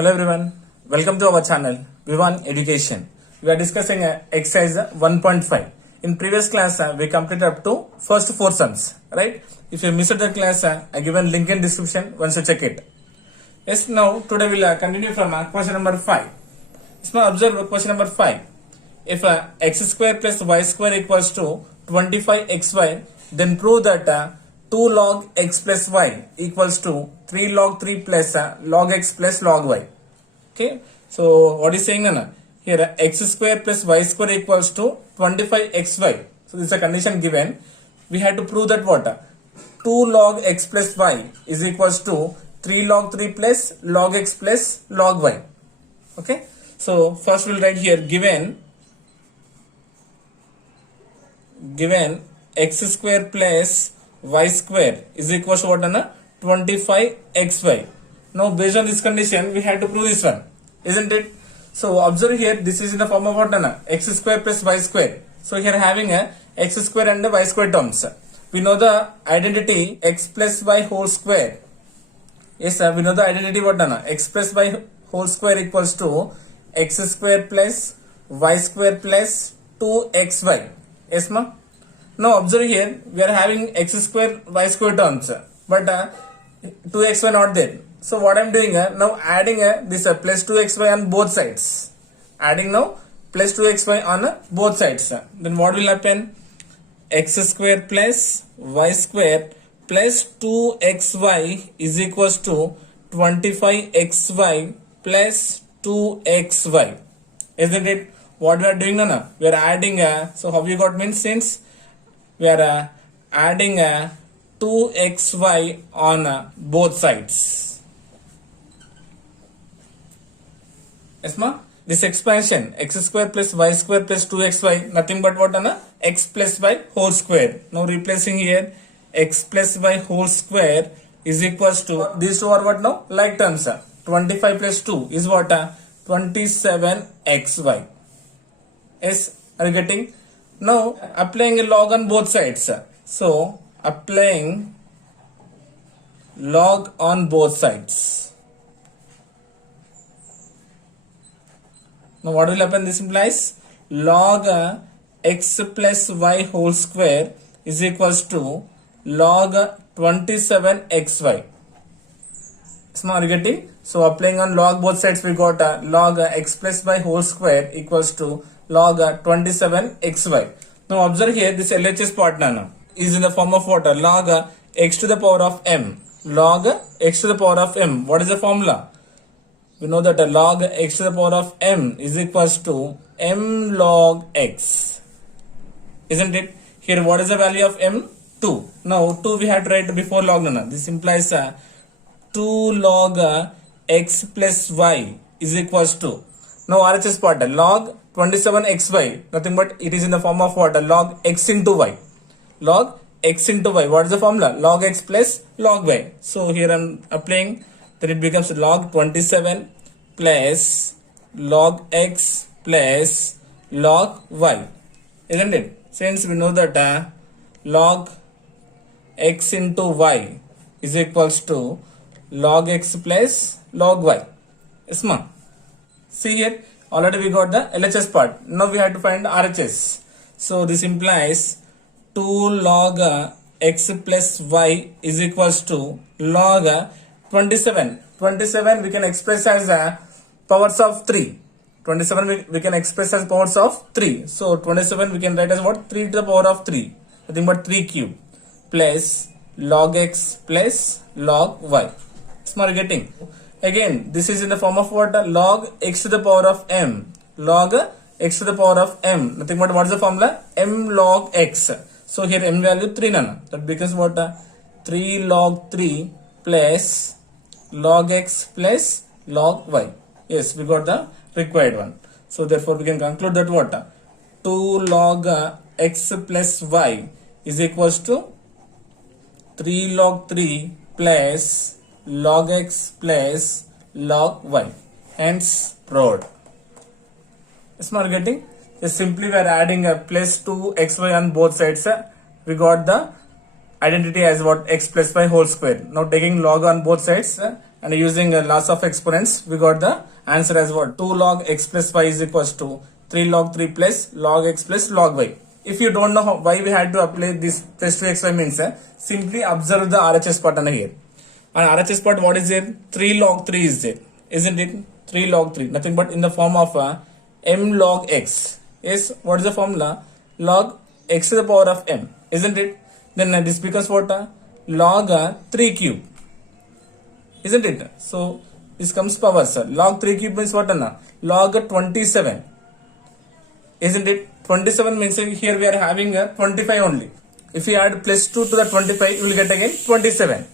Hello everyone, welcome to our channel Vivan Education. We are discussing exercise 1.5. In previous class, we completed up to first 4 sums, right? If you missed the class, I given link in description once you check it. Yes, now today we'll continue from question number 5. Now observe question number 5. If x square plus y square equals to 25xy, then prove that 2 log x plus y equals to 3 log 3 plus log x plus log y. Okay, so what is saying now? Here x square plus y square equals to 25xy. So this is a condition given. We had to prove that what? 2 log x plus y is equals to 3 log 3 plus log x plus log y. Okay, so first we'll write here given x square plus y square is equals to what? 25xy. Now based on this condition we had to prove this one, isn't it? So observe here, this is in the form of what? X square plus y square. So here having a x square and a y square terms. We know the identity x plus y whole square. Yes, we know the identity what? X plus y whole square equals to x square plus y square plus 2xy. Yes, ma'am. Now observe here, we are having x square y square terms, but 2xy not there. So what I am doing, now adding this plus 2xy on both sides. Adding now plus 2xy on both sides. Then what will happen? X square plus y square plus 2xy is equals to 25xy plus 2xy. Isn't it? What we are doing now? We are adding, so how you got means, since we are adding 2xy on both sides. Yes, ma? This expansion x square plus y square plus 2xy nothing but what? X plus y whole square. Now replacing here x plus y whole square is equals to, these two are what now? Like terms. 25 plus 2 is what? 27xy. Yes, are you getting? Now applying a log on both sides. So applying log on both sides. Now what will happen? This implies log x plus y whole square is equals to log 27xy. So are you getting? So applying on log both sides, we got log x plus y whole square equals to log 27xy. Now observe here, this LHS part now is in the form of what? Log x to the power of m. Log x to the power of m. What is the formula? We know that log x to the power of m is equals to m log x. Isn't it? Here what is the value of m? 2. Now 2 we had to write before log nana. This implies 2 log x plus y is equals to, now RHS part, log 27xy, nothing but it is in the form of what? Log x into y. Log x into y. What is the formula? Log x plus log y. So here I am applying, then it becomes log 27 plus log x plus log y. Isn't it? Since we know that log x into y is equals to log x plus log y. Yes, ma'am. See here, already we got the LHS part. Now we have to find RHS. So this implies 2 log x plus y is equals to log 27. 27 we can express as powers of 3. 27 we can express as powers of 3. So 27 we can write as what? 3 to the power of 3. Nothing but 3 cube plus log x plus log y. Smart getting? Again, this is in the form of what? Log x to the power of m. Log x to the power of m. Nothing but what is the formula? M log x. So here m value 3 nana. That becomes what? 3 log 3 plus log x plus log y. Yes, we got the required one. So therefore we can conclude that what? 2 log x plus y is equals to 3 log 3 plus log x plus log y. Hence proved. Is not getting? Just simply we are adding a plus 2xy on both sides. We got the identity as what? X plus y whole square. Now taking log on both sides, and using loss of exponents, we got the answer as what? 2 log x plus y is equals to 3 log 3 plus log x plus log y. If you don't know why we had to apply this plus 2xy means, simply observe the RHS part here. And RHS part, what is there? 3 log 3 is there, isn't it? 3 log 3, nothing but in the form of m log x. Yes, what is the formula? Log x to the power of m, isn't it? Then this becomes what? Log 3 cube, isn't it? So this comes power, sir. Log 3 cube means what? Log 27, isn't it? 27 means here we are having 25 only. If you add plus 2 to the 25, you will get again 27,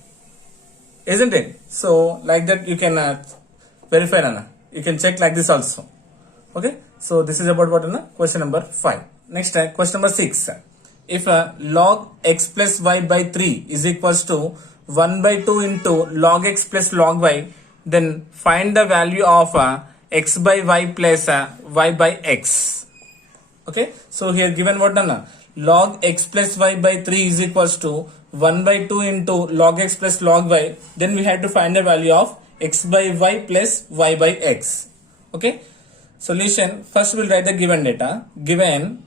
isn't it? So like that you can verify, Nana. You can check like this also. Okay, so this is about what, Nana? Question number 5. Next, question number 6. If log x plus y by 3 is equals to 1 by 2 into log x plus log y, then find the value of x by y plus y by x. Okay, so here given what, Nana? Log x plus y by 3 is equals to 1 by 2 into log x plus log y. Then we have to find the value of x by y plus y by x. Okay, solution. First we'll write the given data. Given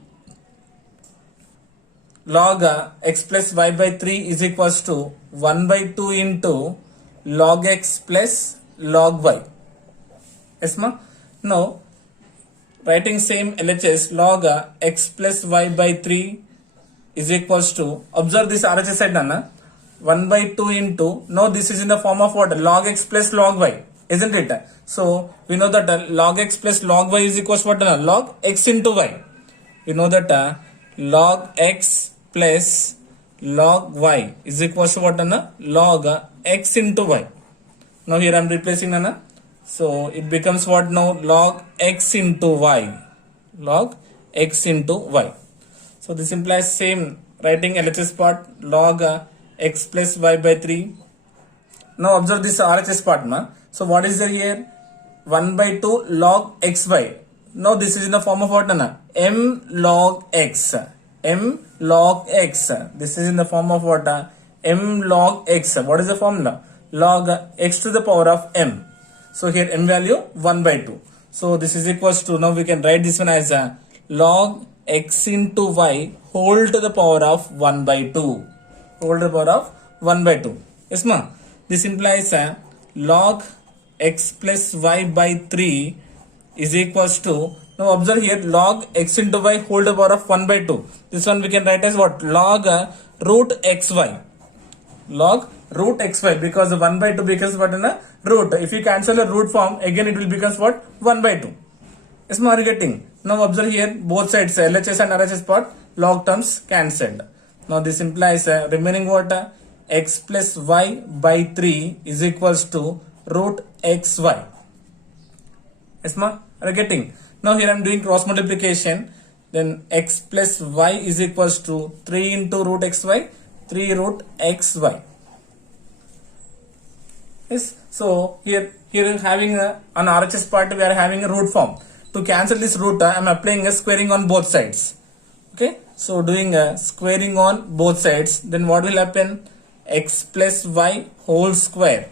log x plus y by 3 is equals to 1 by 2 into log x plus log y. Yes, ma? Now writing same LHS, log x plus y by 3 is equals to, observe this RHS side, Nana, 1 by 2 into, now this is in the form of what? Log x plus log y, isn't it? So we know that log x plus log y is equals to what? Log x into y. We know that log x plus log y is equals to what? Log x into y. Now here I am replacing, Nana. So it becomes what now? Log x into y. Log x into y. So this implies same writing LHS part, log x plus y by 3. Now observe this RHS part, ma. So what is there here? 1 by 2 log xy. Now this is in the form of what, Nana? M log x. M log x. This is in the form of what? M log x. What is the formula? Log x to the power of m. So here m value 1 by 2. So this is equals to, now we can write this one as log x into y whole to the power of 1 by 2. Whole to the power of 1 by 2. Yes, ma. This implies log x plus y by 3 is equals to, now observe here, log x into y whole to the power of 1 by 2. This one we can write as what? Log root xy. Log root xy, because 1 by 2 becomes what in a root. If you cancel the root form, again it will becomes what? 1 by 2. Yes, ma, are you getting? Now observe here, both sides, LHS and RHS part, log terms cancelled. Now this implies remaining what? X plus y by 3 is equals to root xy. Yes, ma, are you getting? Now here I am doing cross multiplication. Then x plus y is equals to 3 into root xy, 3 root xy. Yes, so here having an RHS part, we are having a root form. To cancel this root, I am applying a squaring on both sides. Okay, so doing a squaring on both sides, then what will happen? X plus y whole square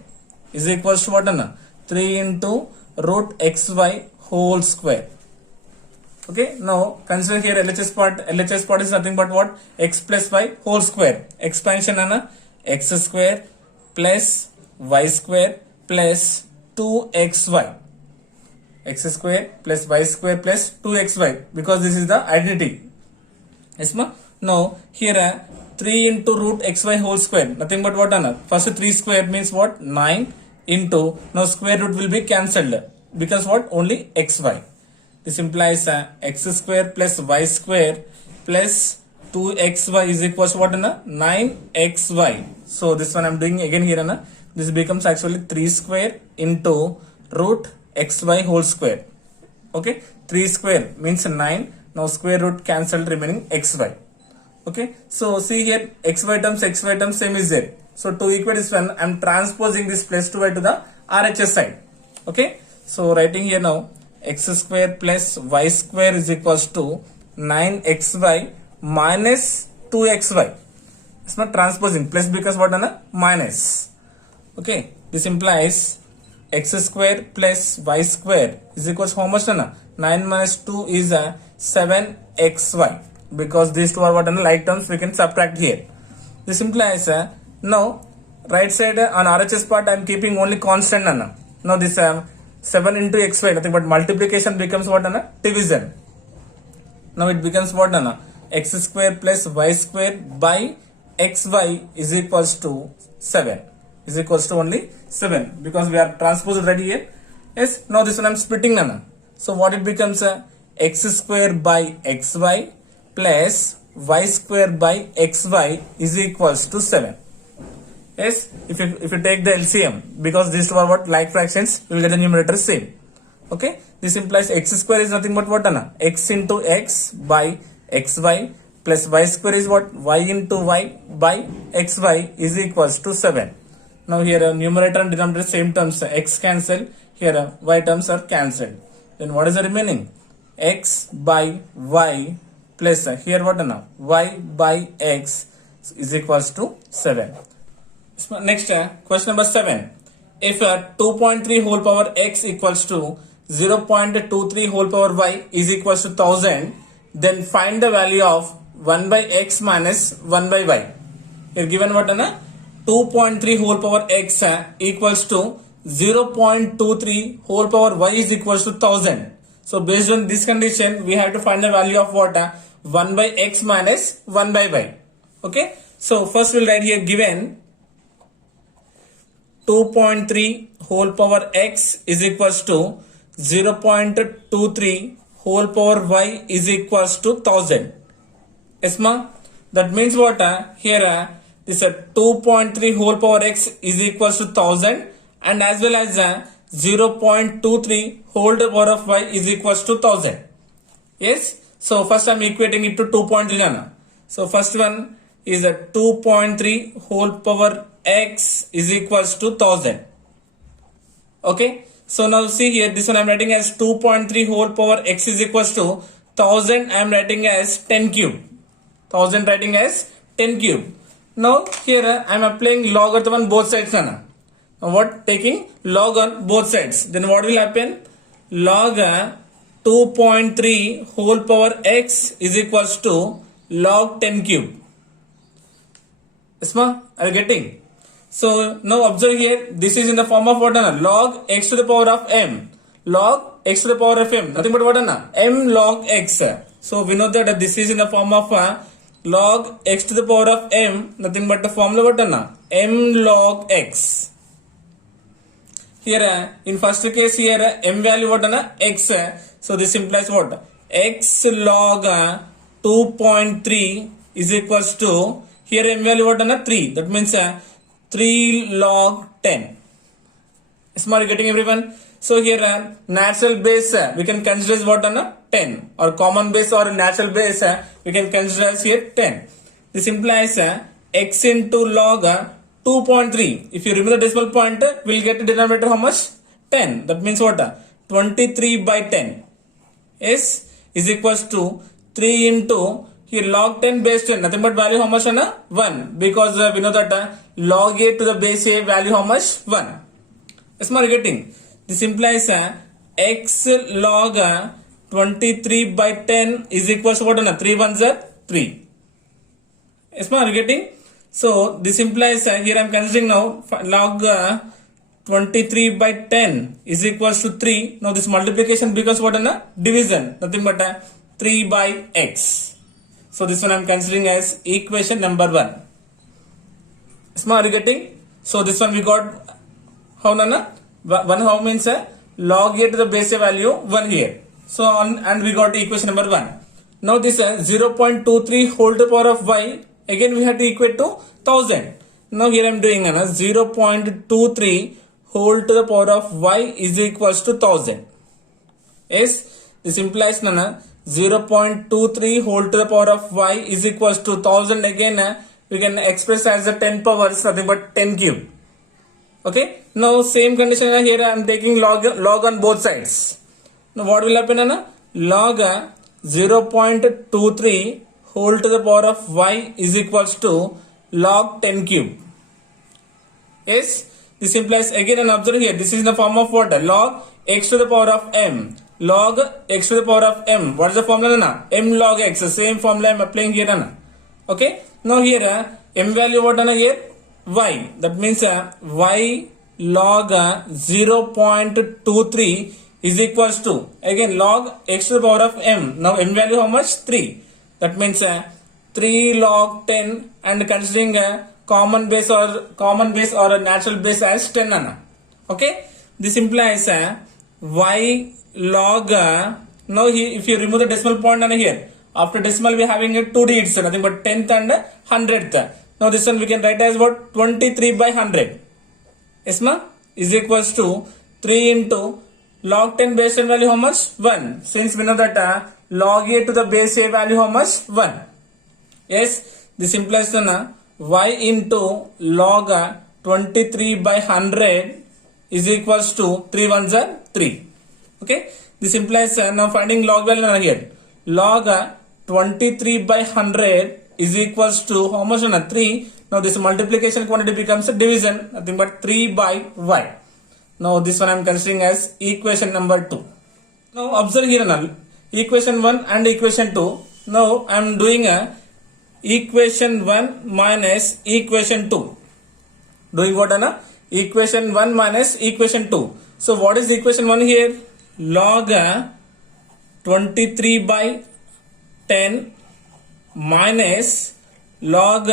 is equals to what? 3 into root xy whole square. Okay, now consider here LHS part. LHS part is nothing but what? X plus y whole square. Expansion, x square plus y square plus 2xy. X square plus y square plus 2xy, because this is the identity. Yes, ma. Now here 3 into root xy whole square, nothing but what? First 3 square means what? 9 into, now square root will be cancelled, because what? Only xy. This implies x square plus y square plus 2xy is equals to what? 9xy. So this one I am doing again here. This becomes actually 3 square into root xy whole square. Okay, 3 square means 9. Now square root cancelled, remaining xy. Okay, so see here, xy terms same is there. So to equate this one, I am transposing this plus 2y to the RHS side. Okay, so writing here now, x square plus y square is equals to 9xy minus 2xy. It's not transposing, plus because what? Minus. Okay, this implies x square plus y square is equals to how much? 9 minus 2 is 7xy, because these two are what like terms, we can subtract here. This implies now right side on RHS part I am keeping only constant. Now this 7 into xy, nothing but multiplication becomes what? Division. Now it becomes what? X square plus y square by xy is equals to 7. Is equals to only 7, because we are transposed right here. Yes. Now this one I am splitting. So what it becomes? X square by xy plus y square by xy is equals to 7. Yes. If you take the LCM, because these two are what? Like fractions, you will get the numerator same. Okay. This implies x square is nothing but what? X into x by xy plus y square is what? Y into y by xy is equals to 7. Now here numerator and denominator same terms, x cancel, here y terms are cancelled. Then what is the remaining? X by y plus here what? Y by x is equals to 7. Next question number 7. If 2.3 whole power x equals to 0.23 whole power y is equals to 1000, then find the value of 1 by x minus 1 by y. Here given what? 2.3 whole power x equals to 0.23 whole power y is equals to 1000. So based on this condition, we have to find the value of what? 1 by x minus 1 by y. Okay. So first we'll write here given 2.3 whole power x is equals to 0.23 whole power y is equals to 1000. Yes, ma? That means what? Here this 2.3 whole power x is equals to 1000, and as well as 0.23 whole power of y is equals to 1000. Yes. So first I am equating it to 2.3. So first one is 2.3 whole power x is equals to 1000. Okay. So now see here, this one I am writing as 2.3 whole power x is equals to 1000. I am writing as 10 cube. 1000 writing as 10 cube. Now here I am applying logarithm on both sides. Now what? Taking log on both sides. Then what will happen? Log 2.3 whole power x is equals to log 10 cube. Yes, ma? Are you getting? So now observe here, this is in the form of what? Log x to the power of m. Log x to the power of m. Nothing but what? M log x. So we know that this is in the form of log x to the power of m. Nothing but the formula what? M log x. Here in first case here m value what? X. So this implies what? X log 2.3 is equals to, here m value what? 3. That means 3 log 10. Is my getting everyone? So here natural base we can consider as what? 10, or common base or natural base we can consider as here 10. This implies x into log 2.3. If you remove the decimal point, we'll get the denominator how much? 10. That means what? 23 by 10 is equals to 3 into here log 10 base 10. Nothing but value how much? 1. Because we know that log a to the base a value how much? 1. Is my getting? This implies x log 23 by 10 is equals to what? 3 ones are 3. Is my getting? So this implies here I am considering now log 23 by 10 is equals to 3. Now this multiplication becomes what? Division. Nothing but 3 by x. So this one I am considering as equation number 1. Is my getting? So this one we got how? 1 how means log a to the base a value 1 here. So on, and we got equation number 1. Now this 0.23 whole to the power of y, again we have to equate to 1000. Now here I am doing 0.23 whole to the power of y is equals to 1000. Yes, this implies 0.23 whole to the power of y is equals to 1000. Again we can express as a 10 powers, nothing but 10 cube. Okay. Now same condition here I am taking log on both sides. Now what will happen? Log 0.23 whole to the power of y is equals to log 10 cube. Yes. This implies again, and observe here, this is in the form of what? Log x to the power of m. Log x to the power of m. What is the formula na? M log x. The same formula I am applying here na. Okay. Now here m value what na here? Y. That means y log 0.23 is equals to, again, log x to the power of m. Now m value how much? 3. That means 3 log 10, and considering common base or a natural base as 10 anna. Okay. This implies y log now here, if you remove the decimal point anna here, after decimal we are having a 2 digits, nothing but 10th and 100th. Now this one we can write as what? 23 by 100. Yes ma? Is equals to 3 into log 10 base 10 value how much? 1. Since we know that log a to the base a value how much? 1. Yes. This implies y into log 23 by 100 is equals to 3 ones are 3. Okay. This implies now finding log value here. Log 23 by 100 is equals to how much? 3. Now this multiplication quantity becomes a division, nothing but 3 by y. Now this one I am considering as equation number 2. Now observe here now, equation 1 and equation 2. Now I am doing a equation 1 minus equation 2. Doing what Anna? Equation 1 minus equation 2. So what is equation 1 here? Log 23 by 10 minus log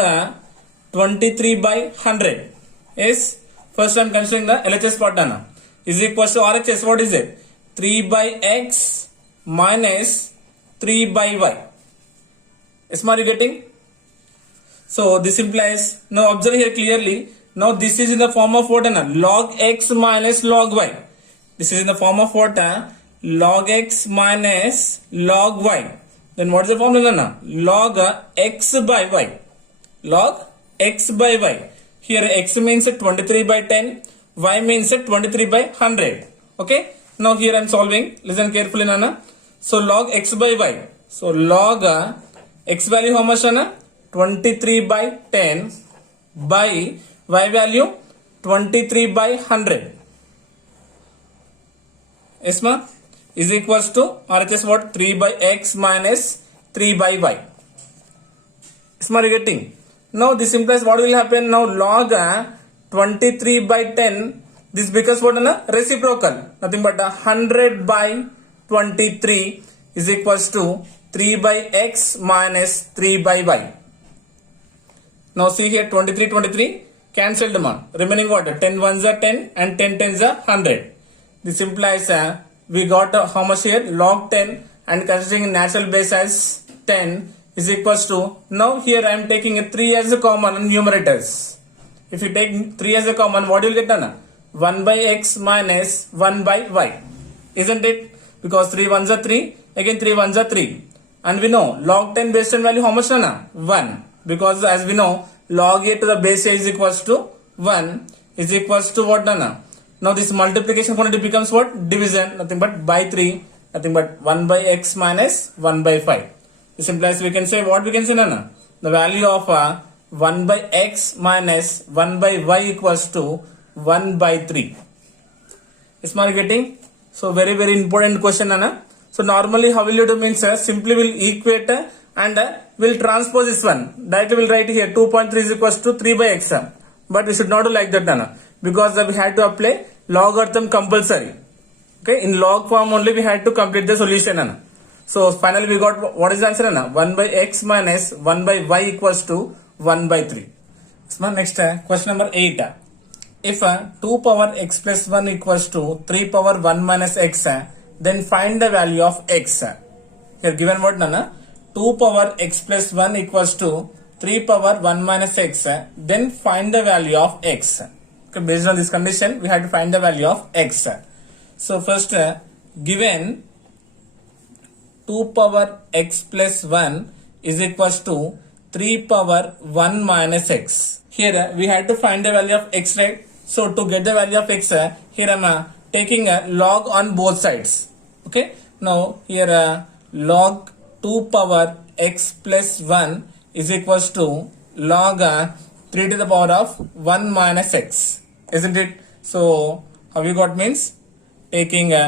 23 by 100. Yes. First I am considering the LHS part Anna. Is equals to RHS. What is it? 3 by x minus 3 by y. Is my getting? So this implies, now observe here clearly, now this is in the form of what? Log x minus log y. This is in the form of what? Log x minus log y. Then what is the formula? Log x by y. Log x by y. Here x means 23 by 10, y means 23 by 100. Okay. Now here I am solving. Listen carefully Nana. So log x by y. So log x value how much Nana? 23 by 10 by y value 23 by 100. Yes ma? Is equals to RHS what? 3 by x minus 3 by y. Is ma getting? Now this implies what will happen? Now log 23 by 10, this becomes what? Reciprocal. Nothing but 100 by 23 is equals to 3 by x minus 3 by y. Now see here 23 cancelled man. Remaining what? 10 ones are 10 and 10 tens are 100. This implies we got how much here? Log 10, and considering natural base as 10 is equals to, now here I am taking a 3 as a common in numerators. If you take 3 as a common, what you will get done? 1 by x minus 1 by y. Isn't it? Because 3 ones are 3, again 3 ones are 3. And we know log 10 base 10 value how much? 1. Because as we know, log a to the base a is equals to 1 is equals to what? Now this multiplication quantity becomes what? Division, nothing but by 3, nothing but 1 by x minus 1 by 5. This implies we can say what we can say Nana? The value of 1 by x minus 1 by y equals to 1 by 3. Is my getting? So very important question Nana. So normally how will you do means simply will equate and will transpose this one. Directly will write here 2.3 is equals to 3 by x. But we should not do like that Nana, because we had to apply logarithm compulsory. Okay, in log form only we had to complete the solution Nana. So finally we got what is the answer Nana? 1 by x minus 1 by y equals to 1 by 3. So next question number 8. If 2 power x plus 1 equals to 3 power 1 minus x, then find the value of x. Here given what Nana? 2 power x plus 1 equals to 3 power 1 minus x, then find the value of x. Okay, based on this condition, we have to find the value of x. So first, given 2 power x plus 1 is equals to 3 power 1 minus x. Here we had to find the value of x, right? So to get the value of x, here I am taking a log on both sides. Okay. Now here log 2 power x plus 1 is equals to log 3 to the power of 1 minus x. isn't it? So how we got means taking a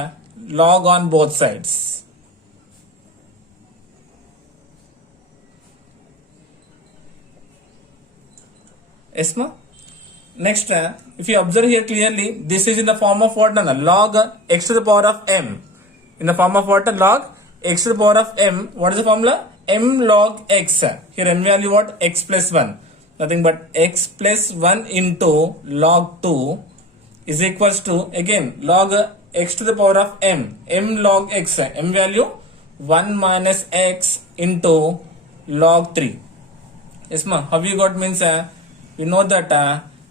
log on both sides. Yes, ma? Next, if you observe here clearly, this is in the form of what? Log x to the power of m. In the form of what? Log x to the power of m. What is the formula? M log x. Here m value what? X plus 1. Nothing but x plus 1 into log 2 is equals to, again, log x to the power of m. M log x. M value 1 minus x into log 3. Yes, ma? How you got means, we know that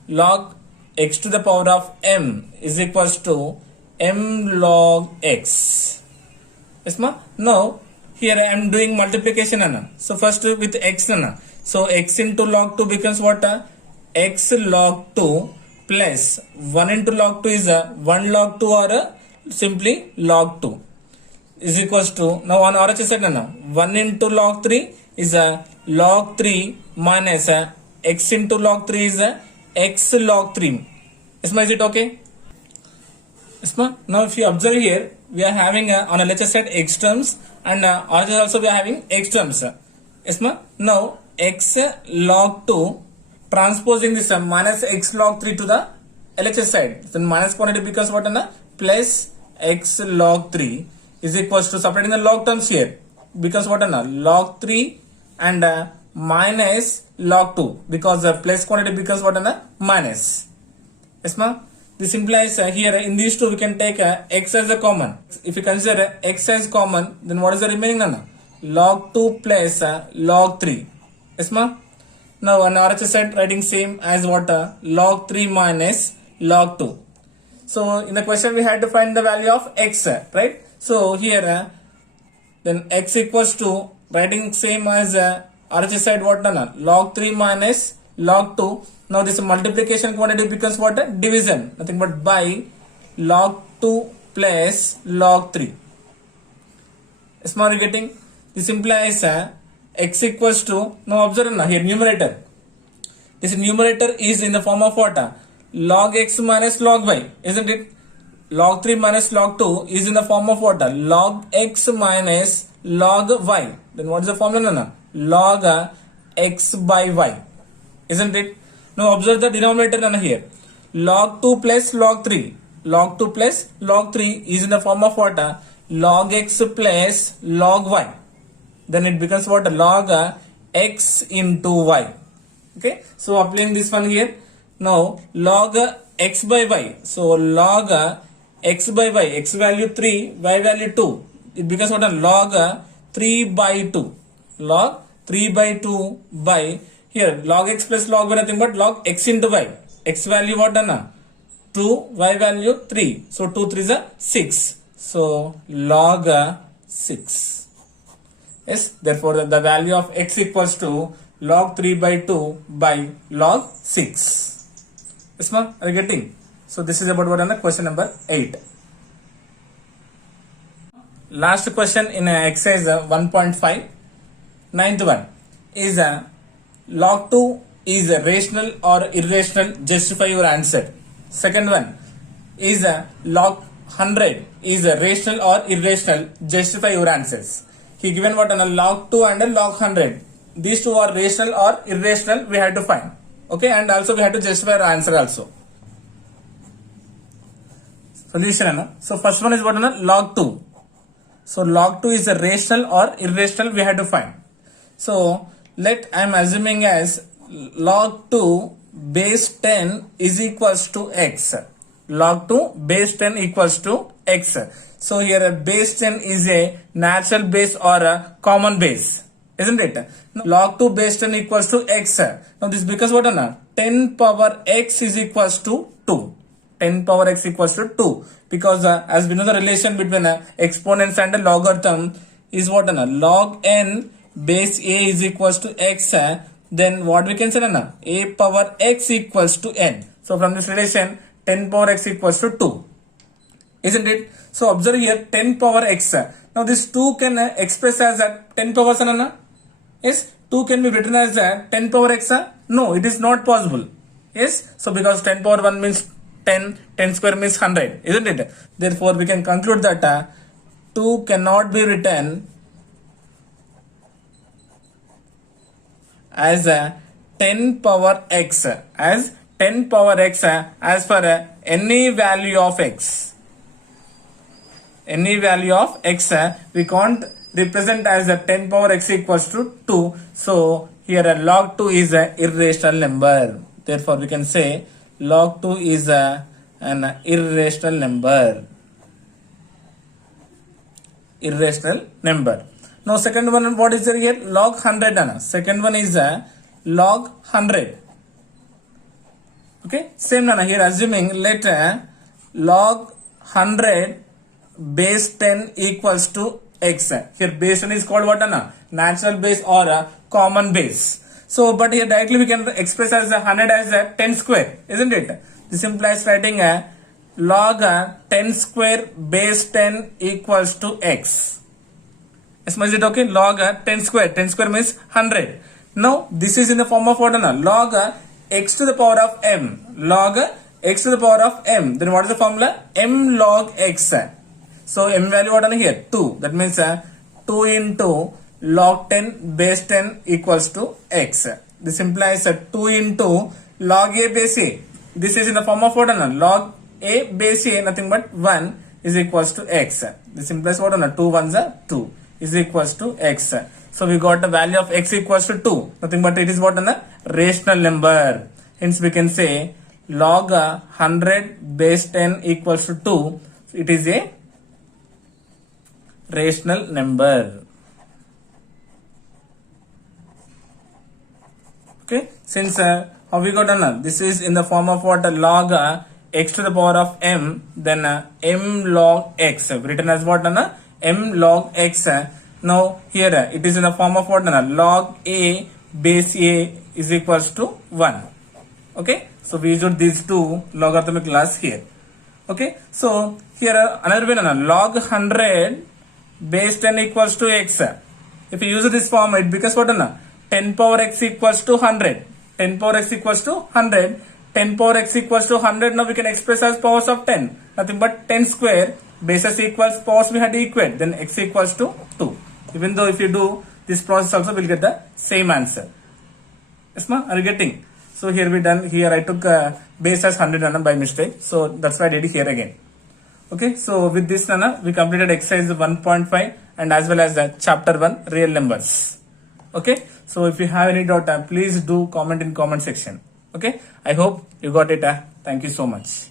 log x to the power of m is equals to m log x. Yes, ma? Now, here I am doing multiplication, Anna. So, first with x, Anna. So, x into log 2 becomes what? X log 2 plus 1 into log 2 is 1 log 2 or simply log 2 is equals to, now on RHS side, Anna. 1 into log 3 is log 3 minus x into log 3 is x log 3. Is it okay? Yes, ma? Now if you observe here, we are having on a lecture set x terms and also we are having x terms. Yes, ma? Now x log 2 transposing this minus x log 3 to the LHS side. Then minus quantity becomes what? Plus x log 3 is equals to, separating the log terms here, because what? Log 3 and minus log 2, because the plus quantity becomes what? Minus. Yes, ma? This implies here in these two we can take x as a common. If you consider x as common, then what is the remaining? Log 2 plus log 3. Yes, ma? Now on RHS side writing same as what? Log 3 minus log 2. So in the question we had to find the value of x, right? So here then x equals to, writing same as RHS side what? Log 3 minus log 2. Now this multiplication quantity becomes what? Division. Nothing but by log 2 plus log 3. Is you getting? This implies x equals to, now observe here numerator. This numerator is in the form of what? Log x minus log y, isn't it? Log 3 minus log 2 is in the form of what? Log x minus log y. Then what is the formula? Log x by y, isn't it? Now observe the denominator here. Log 2 plus log 3. Log 2 plus log 3 is in the form of what? Log x plus log y. Then it becomes what? Log x into y. Okay. So applying this one here. Now log x by y. So log x by y. X value 3, y value 2. It becomes what? Log 3 by 2. Log 3 by 2 by, here log x plus log y nothing but log x into y. X value what? 2, y value 3. So 2 3 is 6. So log 6. Yes, therefore the value of x equals to log 3 by 2 by log 6. Yes, ma? Are you getting? So this is about what? Question number 8. Last question in exercise 1.5. Ninth one is log 2 is rational or irrational? Justify your answer. Second one is log 100 is rational or irrational? Justify your answers. He given what? Log 2 and log 100. These two are rational or irrational, we had to find. Okay, and also we had to justify our answer also. Solution. So first one is what? Log 2. So log 2 is a rational or irrational, we had to find. So let I am assuming as log 2 base 10 is equals to x. Log 2 base 10 equals to x. So here a base 10 is a natural base or a common base, isn't it? Now, log 2 base 10 equals to x. Now this becomes what? 10 power x is equals to 2. 10 power x equals to 2. Because as we know the relation between exponents and logarithm is what? Log n base a is equals to x. Then what we can say? A power x equals to n. So from this relation 10 power x equals to 2. Isn't it? So observe here 10 power x. Now this 2 can express as 10 power x. Yes, 2 can be written as 10 power x. No, it is not possible. Yes, so because 10 power 1 means 10, 10 square means 100, isn't it? Therefore, we can conclude that 2 cannot be written as 10 power x, as 10 power x as for any value of x. Any value of x, we can't represent as a 10 power x equals to 2. So, here a log 2 is an irrational number. Therefore, we can say log 2 is an irrational number. Irrational number. Now, second one, what is there here? Log 100. Second one is log 100. Okay, same nana here, assuming let log 100 base 10 equals to x. Here base 10 is called what? Natural base or a common base. So, but here directly we can express as 100 as a 10 square, isn't it? This implies writing a log 10 square base 10 equals to x. Is it okay? Log 10 square. 10 square means 100. Now, this is in the form of what? Log x to the power of m. Log x to the power of m. Then what is the formula? M log x. So, m value what here? 2. That means 2 into log 10 base 10 equals to x. This implies 2 into log a base a. This is in the form of what? Log a base a, nothing but 1 is equals to x. This implies what? 2 ones are 2 is equals to x. So we got the value of x equals to 2. Nothing but it is what? Rational number. Hence we can say log 100 base 10 equals to 2. It is a rational number. Okay, since how we got done? This is in the form of what? Log x to the power of m, then m log x, written as what? M log x. Now here it is in the form of what? Log a base a is equals to 1. Okay, so we used these two logarithmic laws here. Okay, so here another way, log 100 base 10 equals to x. If you use this form, it becomes what? 10 power x equals to 100. 10 power x equals to 100. 10 power x equals to 100. Now we can express as powers of 10. Nothing but 10 square bases equals powers we had to equate. Then x equals to 2. Even though if you do this process also, we'll get the same answer. Yes, ma? Are you getting? So here we done. Here I took base as 100 by mistake. So that's why I did it here again. Okay. So with this, we completed exercise 1.5 and as well as chapter 1 real numbers. Okay. So if you have any doubt, please do comment in comment section. Okay. I hope you got it. Thank you so much.